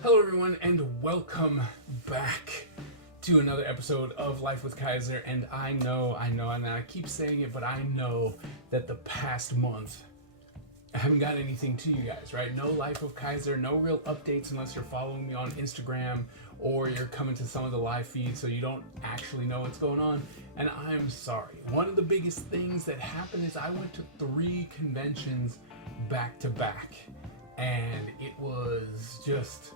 Hello, everyone, and welcome back to another episode of Life with Kaiser. And I know, and I keep saying it, but I know that the past month I haven't got anything to you guys, right? No Life of Kaiser, no real updates unless you're following me on Instagram or you're coming to some of the live feeds, so you don't actually know what's going on. And I'm sorry. One of the biggest things that happened is I went to 3 conventions back to back, and it was just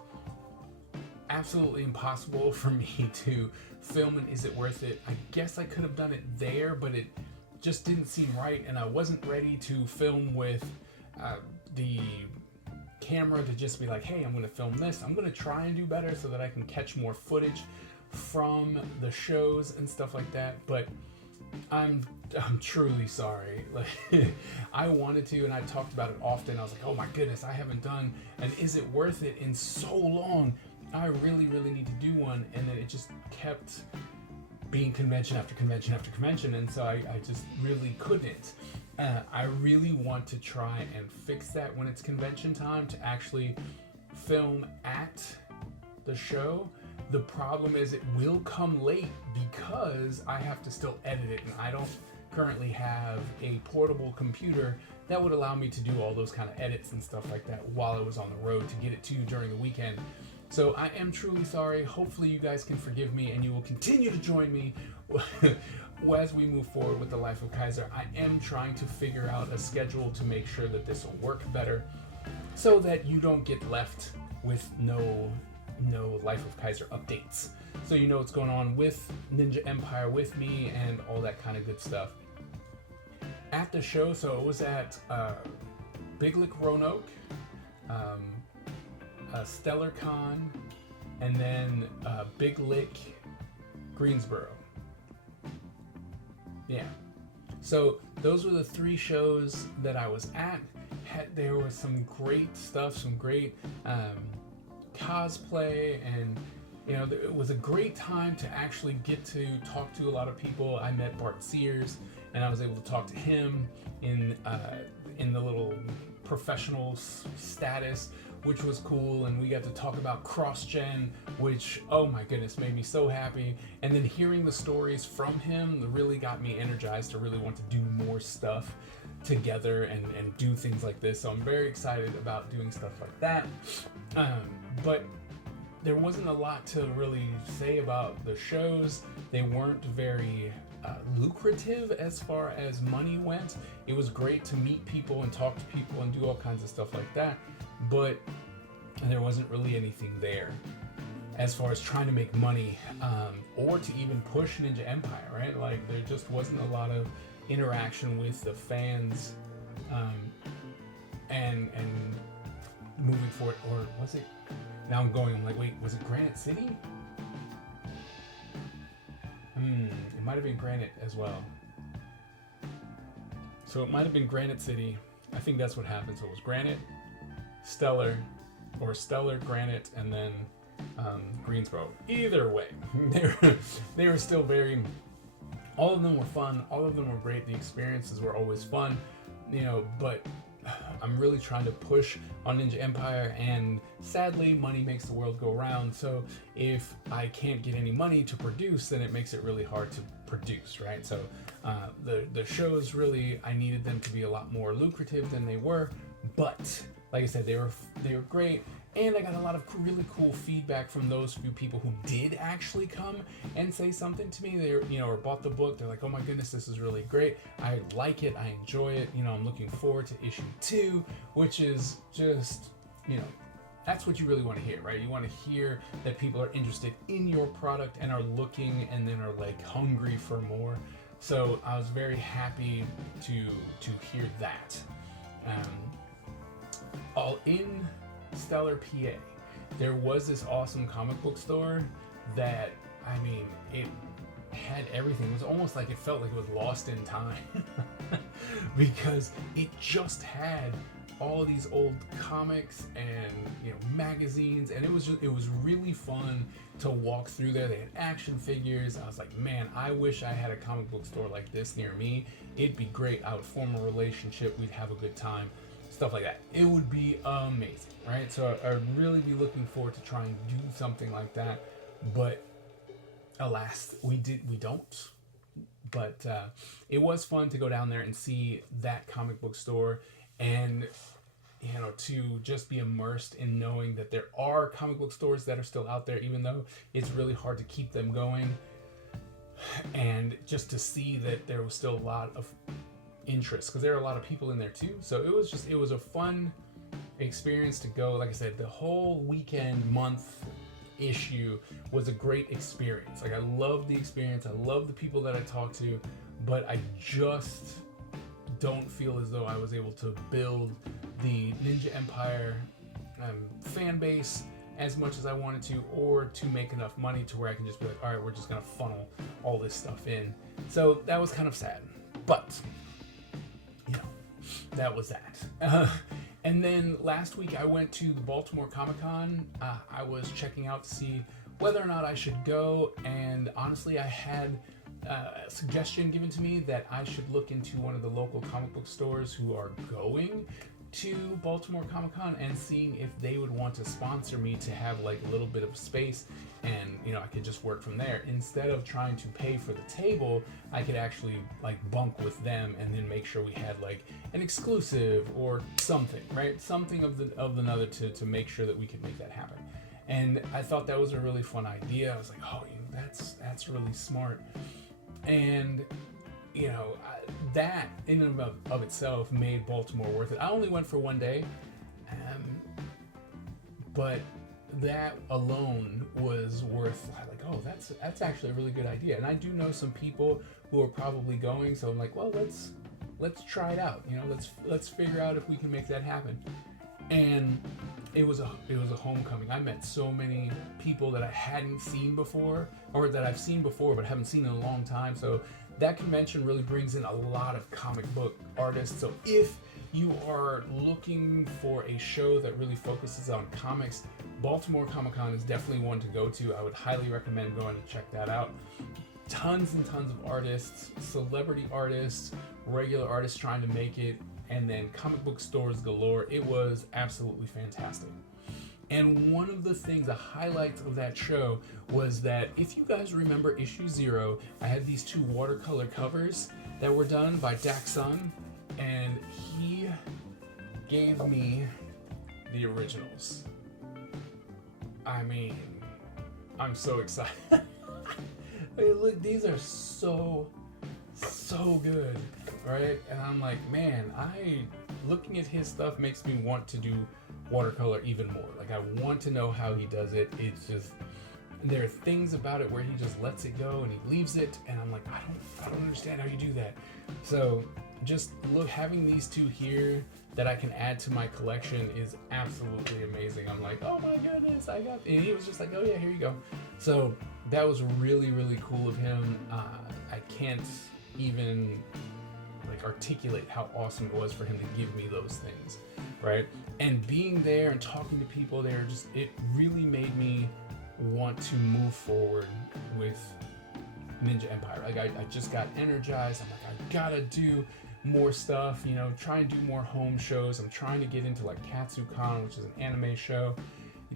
absolutely impossible for me to film an Is It Worth It. I guess I could have done it there, but it just didn't seem right, and I wasn't ready to film with the camera to just be like, hey, I'm going to film this. I'm going to try and do better so that I can catch more footage from the shows and stuff like that. But I'm truly sorry. Like, I wanted to, and I talked about it often. I was like, oh my goodness, I haven't done an Is It Worth It in so long. I really need to do one. And then it just kept being convention after convention after convention, and so I just really couldn't. I really want to try and fix that when it's convention time, to actually film at the show. The problem is it will come late because I have to still edit it, and I don't currently have a portable computer that would allow me to do all those kind of edits and stuff like that while I was on the road to get it to you during the weekend. So I am truly sorry. Hopefully you guys can forgive me and you will continue to join me as we move forward with the Life of Kaiser. I am trying to figure out a schedule to make sure that this will work better so that you don't get left with no Life of Kaiser updates. So you know what's going on with Ninja Empire with me and all that kind of good stuff. At the show, so it was at Big Lick Roanoke, Stellar Con, and then Big Lick Greensboro. Yeah. So those were the 3 shows that I was at. There was some great stuff, some great cosplay, and it was a great time to actually get to talk to a lot of people. I met Bart Sears, and I was able to talk to him in the little professional status, which was cool. And we got to talk about cross-gen, which, oh my goodness, made me so happy. And then hearing the stories from him really got me energized to really want to do more stuff together and do things like this. So I'm very excited about doing stuff like that. But there wasn't a lot to really say about the shows. They weren't very lucrative as far as money went. It was great to meet people and talk to people and do all kinds of stuff like that, but there wasn't really anything there as far as trying to make money or to even push Ninja Empire, right? Like, there just wasn't a lot of interaction with the fans and moving forward. Or was it? Now I'm like, wait, was it Granite City? It might have been Granite as well. So it might have been Granite City. I think that's what happened. So it was Granite, Stellar, Granite, and then Greensboro. Either way, they were still very. All of them were fun. All of them were great. The experiences were always fun, But I'm really trying to push on Ninja Empire, and sadly, money makes the world go round. So if I can't get any money to produce, then it makes it really hard to produce, right? So the shows, really, I needed them to be a lot more lucrative than they were. But like I said, they were great. And I got a lot of really cool feedback from those few people who did actually come and say something to me. They or bought the book. They're like, oh my goodness, this is really great. I like it. I enjoy it. I'm looking forward to issue 2, which is just, that's what you really want to hear, right? You want to hear that people are interested in your product and are looking and then are like hungry for more. So I was very happy to hear that. All in Stellar, PA, there was this awesome comic book store that, it had everything. It was almost like it felt like it was lost in time because it just had all these old comics and magazines, and it was really fun to walk through there. They had action figures. I was like, man, I wish I had a comic book store like this near me. It'd be great. I would form a relationship. We'd have a good time. stuff like that. It would be amazing, right? So I'd really be looking forward to trying to do something like that, but alas, we don't. But it was fun to go down there and see that comic book store, and to just be immersed in knowing that there are comic book stores that are still out there, even though it's really hard to keep them going, and just to see that there was still a lot of interest, because there are a lot of people in there too. So it was a fun experience to go. Like I said, the whole weekend, month issue was a great experience. Like, I loved the experience, I love the people that I talked to, but I just don't feel as though I was able to build the Ninja Empire fan base as much as I wanted to, or to make enough money to where I can just be like, all right, we're just gonna funnel all this stuff in. So that was kind of sad, but that was that. And then last week I went to the Baltimore Comic-Con. I was checking out to see whether or not I should go, and honestly I had a suggestion given to me that I should look into one of the local comic book stores who are going to Baltimore Comic-Con and seeing if they would want to sponsor me to have like a little bit of space, and I could just work from there. Instead of trying to pay for the table, I could actually like bunk with them and then make sure we had like an exclusive or something, right? Something of another to make sure that we could make that happen. And I thought that was a really fun idea. I was like, oh, that's really smart. And that in and of itself made Baltimore worth it. I only went for one day, but that alone was worth like, oh, that's actually a really good idea. And I do know some people who are probably going, so I'm like, well, let's try it out. Let's figure out if we can make that happen. And it was a homecoming. I met so many people that I hadn't seen before, or that I've seen before but haven't seen in a long time. So that convention really brings in a lot of comic book artists. So if you are looking for a show that really focuses on comics, Baltimore Comic-Con is definitely one to go to. I would highly recommend going to check that out. Tons and tons of artists, celebrity artists, regular artists trying to make it, and then comic book stores galore. It was absolutely fantastic. And one of the things, the highlights of that show was that, if you guys remember issue 0, I had these 2 watercolor covers that were done by Dak Sun, and he gave me the originals. I mean, I'm so excited. Look, these are so good, right? And I'm like, man, looking at his stuff makes me want to do watercolor even more. Like, I want to know how he does it. It's just, there are things about it where he just lets it go and he leaves it, and I'm like, I don't understand how you do that. So just having these 2 here that I can add to my collection is absolutely amazing. I'm like, oh my goodness, and he was just like, oh yeah, here you go. So that was really, really cool of him. I can't even like articulate how awesome it was for him to give me those things, right? And being there and talking to people there, it really made me want to move forward with Ninja Empire. Like, I just got energized. I'm like, I gotta do more stuff, try and do more home shows. I'm trying to get into like Katsucon, which is an anime show,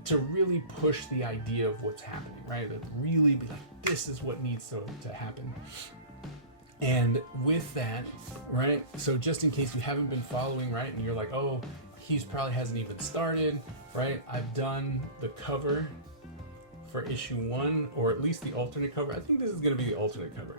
to really push the idea of what's happening, right? Like, really be like, this is what needs to happen. And with that, right, so just in case you haven't been following, right, and you're like, oh, he's probably hasn't even started, right, I've done the cover for issue 1, or at least the alternate cover. I think this is going to be the alternate cover.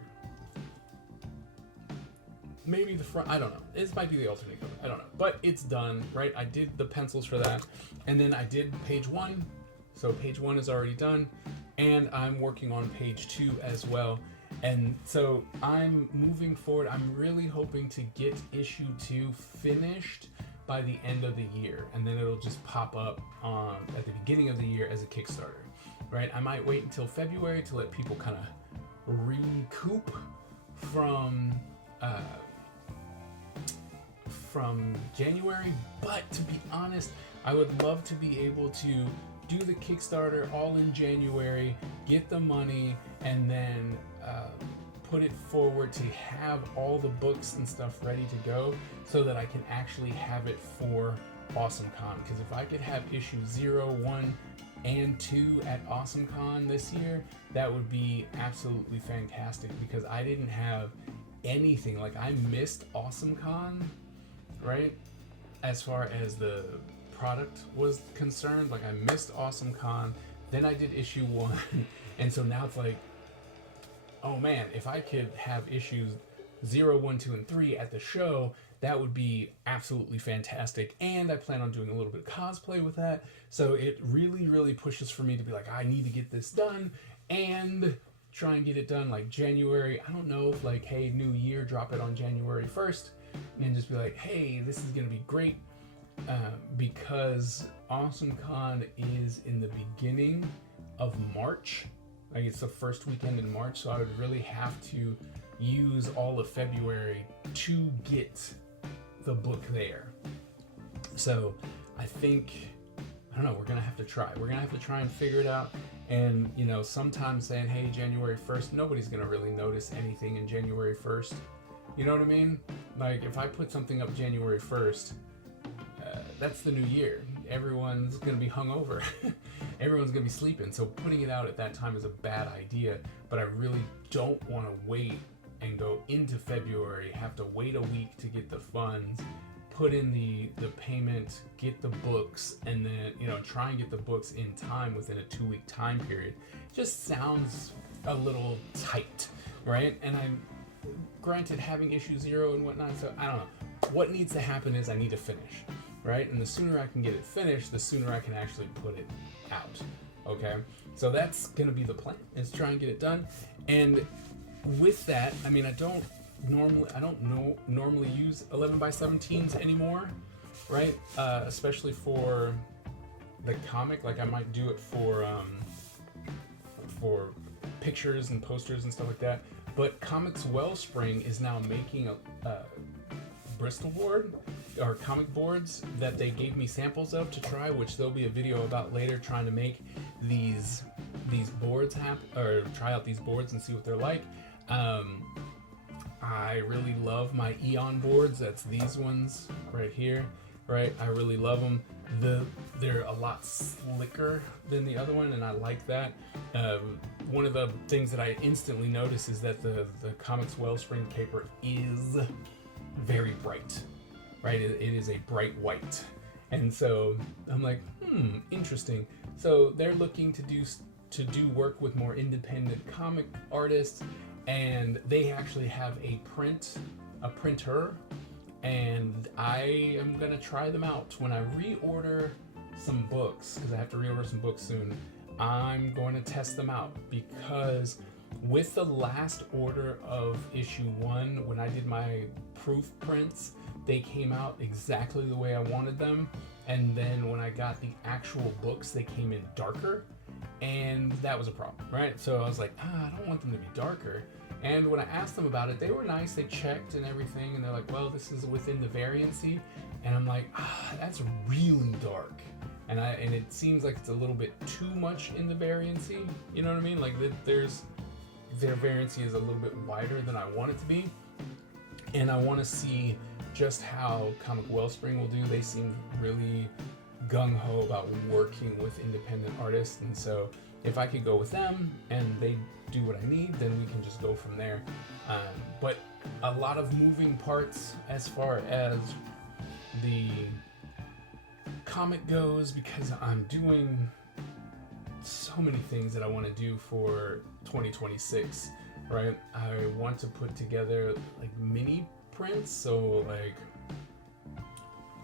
Maybe the front, I don't know. This might be the alternate cover, I don't know. But it's done, right? I did the pencils for that, and then I did page 1. So page 1 is already done, and I'm working on page 2 as well. And so I'm moving forward. I'm really hoping to get issue 2 finished by the end of the year, and then it'll just pop up at the beginning of the year as a Kickstarter, right? I might wait until February to let people kind of recoup from January, but to be honest, I would love to be able to do the Kickstarter all in January, get the money, and then put it forward to have all the books and stuff ready to go so that I can actually have it for AwesomeCon. Because if I could have issue 0, 1, and 2 at AwesomeCon this year, that would be absolutely fantastic, because I didn't have anything. Like, I missed AwesomeCon, right? As far as the product was concerned, like, I missed AwesomeCon, then I did issue 1, and so now it's like, oh man, if I could have issues 0, 1, 2, and 3 at the show, that would be absolutely fantastic. And I plan on doing a little bit of cosplay with that. So it really, really pushes for me to be like, I need to get this done and try and get it done like January. I don't know if like, hey, new year, drop it on January 1st and just be like, hey, this is going to be great. Because AwesomeCon is in the beginning of March. Like, it's the first weekend in March, so I would really have to use all of February to get the book there. So I think, I don't know, we're gonna have to try. We're gonna have to try and figure it out. And, you know, sometimes saying, hey, January 1st, nobody's gonna really notice anything in January 1st. You know what I mean? Like, if I put something up January 1st, that's the new year. Everyone's gonna be hungover. Everyone's gonna be sleeping. So putting it out at that time is a bad idea. But I really don't want to wait and go into February, have to wait a week to get the funds, put in the payment, get the books, and then, you know, try and get the books in time within a 2-week time period. Just sounds a little tight, right? And I'm granted having issue 0 and whatnot, so I don't know. What needs to happen is I need to finish. Right? And the sooner I can get it finished, the sooner I can actually put it out. Okay? So that's going to be the plan, is try and get it done. And with that, I mean, I don't normally use 11x17s anymore, right? Especially for the comic. Like, I might do it for pictures and posters and stuff like that. But Comics Wellspring is now making a Bristol board, or comic boards, that they gave me samples of to try, which there'll be a video about later, trying to make these boards or try out these boards and see what they're like. I really love my Eon boards. That's these ones right here, right? I really love them. They're a lot slicker than the other one, and I like that. One of the things that I instantly notice is that the Comics Wellspring paper is very bright, right? It is a bright white. And so I'm like, interesting. So they're looking to do work with more independent comic artists, and they actually have a printer, and I am gonna try them out when I reorder some books, because I have to reorder some books soon. I'm going to test them out, because with the last order of issue 1, when I did my proof prints, they came out exactly the way I wanted them. And then when I got the actual books, they came in darker, and that was a problem, right? So I was like, I don't want them to be darker. And when I asked them about it, they were nice. They checked and everything, and they're like, well, this is within the variancy. And I'm like, that's really dark. And it seems like it's a little bit too much in the variancy. You know what I mean? Like, their variancy is a little bit wider than I want it to be. And I want to see just how Comic Wellspring will do. They seem really gung-ho about working with independent artists, and so if I could go with them and they do what I need, then we can just go from there. But a lot of moving parts as far as the comic goes, because I'm doing so many things that I want to do for 2026, right? I want to put together like mini prints, so like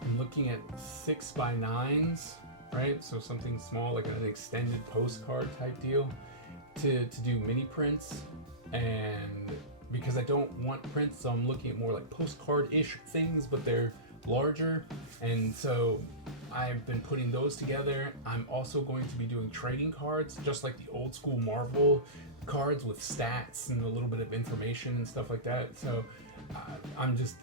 I'm looking at 6x9s, right? So something small, like an extended postcard type deal, to do mini prints. And because I don't want prints, so I'm looking at more like postcard-ish things, but they're larger. And so I've been putting those together. I'm also going to be doing trading cards, just like the old school Marvel cards with stats and a little bit of information and stuff like that. So I'm just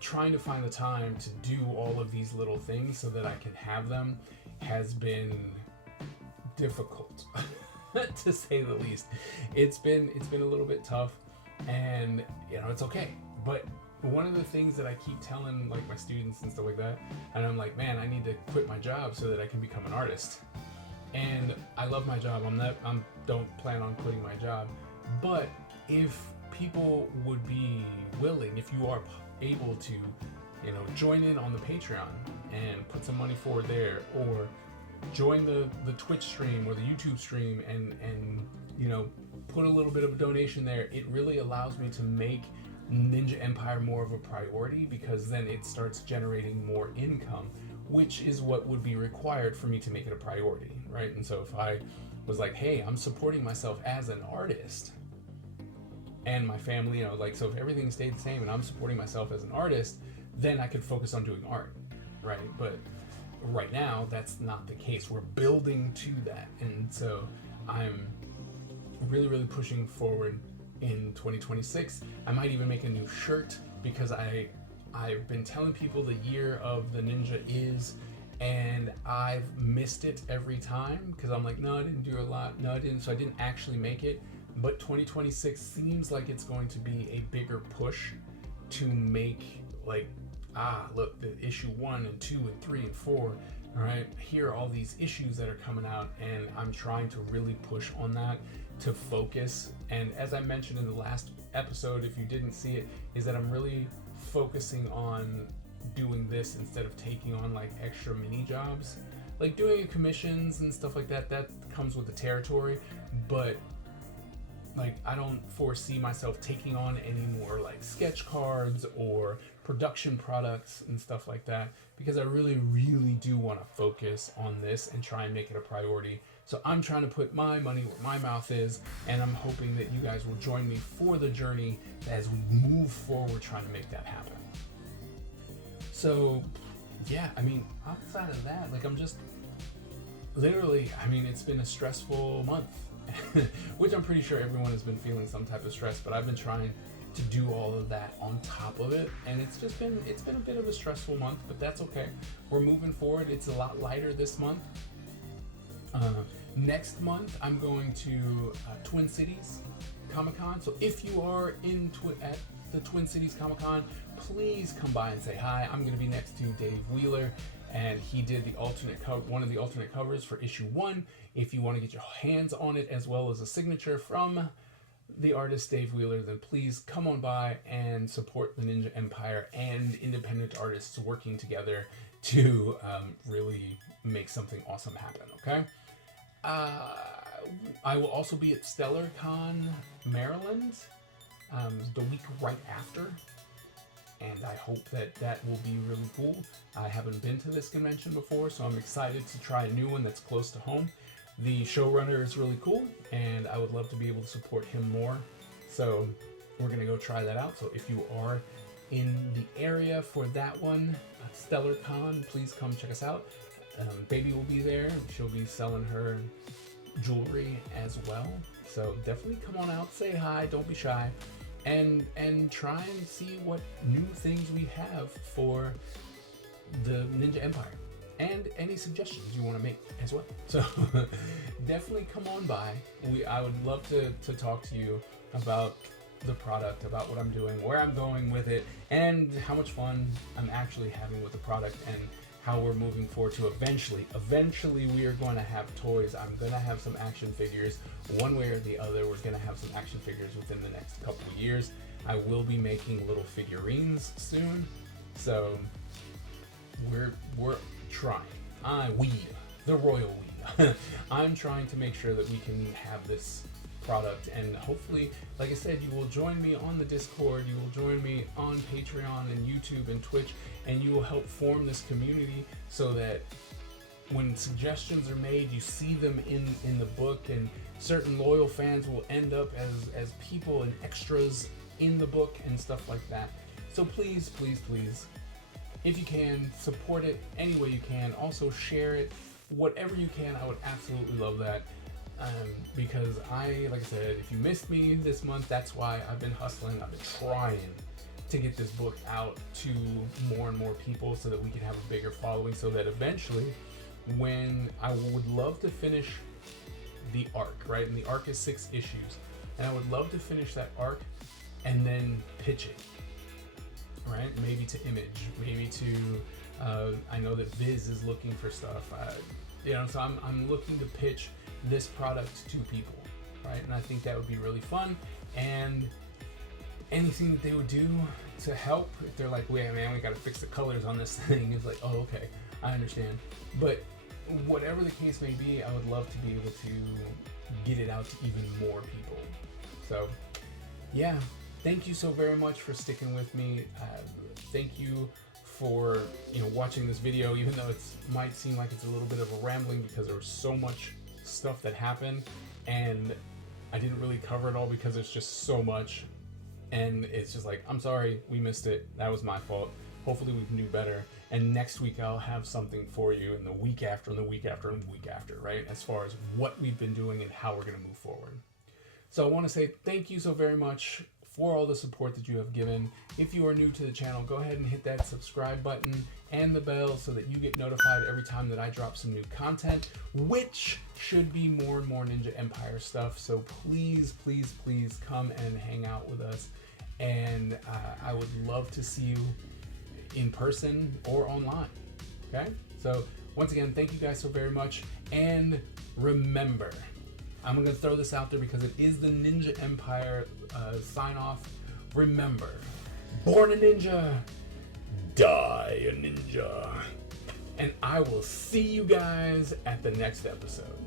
trying to find the time to do all of these little things so that I can have them. Has been difficult to say the least. It's been a little bit tough, and it's okay. But one of the things that I keep telling like my students and stuff like that, and I'm like, man, I need to quit my job so that I can become an artist. And I love my job. I don't plan on quitting my job. But if people would be willing, if you are able to, join in on the Patreon and put some money forward there, or join the Twitch stream or the YouTube stream and put a little bit of a donation there, it really allows me to make Ninja Empire more of a priority, because then it starts generating more income, which is what would be required for me to make it a priority, right? And so if I was like, hey, I'm supporting myself as an artist and my family, so if everything stayed the same and I'm supporting myself as an artist, then I could focus on doing art, right? But right now, that's not the case. We're building to that. And so I'm really, really pushing forward in 2026. I might even make a new shirt, because I've been telling people the year of the Ninja is, and I've missed it every time, because I'm like, no, I didn't do a lot. No, I didn't. So I didn't actually make it. But 2026 seems like it's going to be a bigger push to make, like, look, the issue 1 and 2 and 3 and 4, all right, here are all these issues that are coming out, and I'm trying to really push on that, to focus. And as I mentioned in the last episode, if you didn't see it, is that I'm really focusing on doing this instead of taking on like extra mini jobs, like doing commissions and stuff like that. That comes with the territory, but like I don't foresee myself taking on any more like sketch cards or production products and stuff like that, because I really, really do want to focus on this and try and make it a priority. So I'm trying to put my money where my mouth is, and I'm hoping that you guys will join me for the journey as we move forward trying to make that happen. So yeah, I mean, outside of that, like I'm just literally, I mean, it's been a stressful month, which I'm pretty sure everyone has been feeling some type of stress, but I've been trying to do all of that on top of it, and it's been a bit of a stressful month, but that's okay. We're moving forward. It's a lot lighter this month. Next month I'm going to Twin Cities Comic-Con, so if you are at the Twin Cities Comic-Con, please come by and say hi. I'm going to be next to Dave Wheeler, and he did one of the alternate covers for issue 1. If you want to get your hands on it, as well as a signature from the artist Dave Wheeler, then please come on by and support the Ninja Empire and independent artists working together to really make something awesome happen, okay? I will also be at StellarCon Maryland the week right after, and I hope that will be really cool. I haven't been to this convention before, so I'm excited to try a new one that's close to home. The showrunner is really cool, and I would love to be able to support him more. So we're going to go try that out. So if you are in the area for that one, StellarCon, please come check us out. Baby will be there. She'll be selling her jewelry as well. So definitely come on out, say hi, don't be shy, and try and see what new things we have for the Ninja Empire, and any suggestions you want to make as well. So definitely come on by. I would love to talk to you about the product, about what I'm doing, where I'm going with it, and how much fun I'm actually having with the product, and how we're moving forward to eventually we are going to have toys. I'm going to have some action figures. One way or the other, we're going to have some action figures within the next couple of years. I will be making little figurines soon. So we're trying. The royal we. I'm trying to make sure that we can have this product, and hopefully, like I said, you will join me on the Discord, you will join me on Patreon and YouTube and Twitch, and you will help form this community so that when suggestions are made, you see them in the book, and certain loyal fans will end up as people and extras in the book and stuff like that. So please, if you can, support it any way you can. Also share it, whatever you can. I would absolutely love that. Because like I said, if you missed me this month, that's why I've been hustling. I've been trying to get this book out to more and more people so that we can have a bigger following, so that eventually, when I would love to finish the arc, right? And the arc is 6 issues, and I would love to finish that arc and then pitch it, right? Maybe to Image, maybe to, I know that Viz is looking for stuff, so I'm looking to pitch this product to people, right? And I think that would be really fun. And anything that they would do to help, if they're like, wait, man, we got to fix the colors on this thing, it's like, oh, okay, I understand. But whatever the case may be, I would love to be able to get it out to even more people. So yeah, thank you so very much for sticking with me. Thank you for watching this video, even though it might seem like it's a little bit of a rambling, because there was so much stuff that happened and I didn't really cover it all because it's just so much. And it's just like, I'm sorry, we missed it. That was my fault. Hopefully we can do better. And next week I'll have something for you, and the week after, and the week after, and the week after, right? As far as what we've been doing and how we're going to move forward. So I want to say thank you so very much for all the support that you have given. If you are new to the channel, go ahead and hit that subscribe button and the bell so that you get notified every time that I drop some new content, which should be more and more Ninja Empire stuff. So please, please, please come and hang out with us. And I would love to see you in person or online. Okay? So once again, thank you guys so very much. And remember, I'm going to throw this out there because it is the Ninja Empire sign off. Remember, born a ninja, die a ninja. And I will see you guys at the next episode.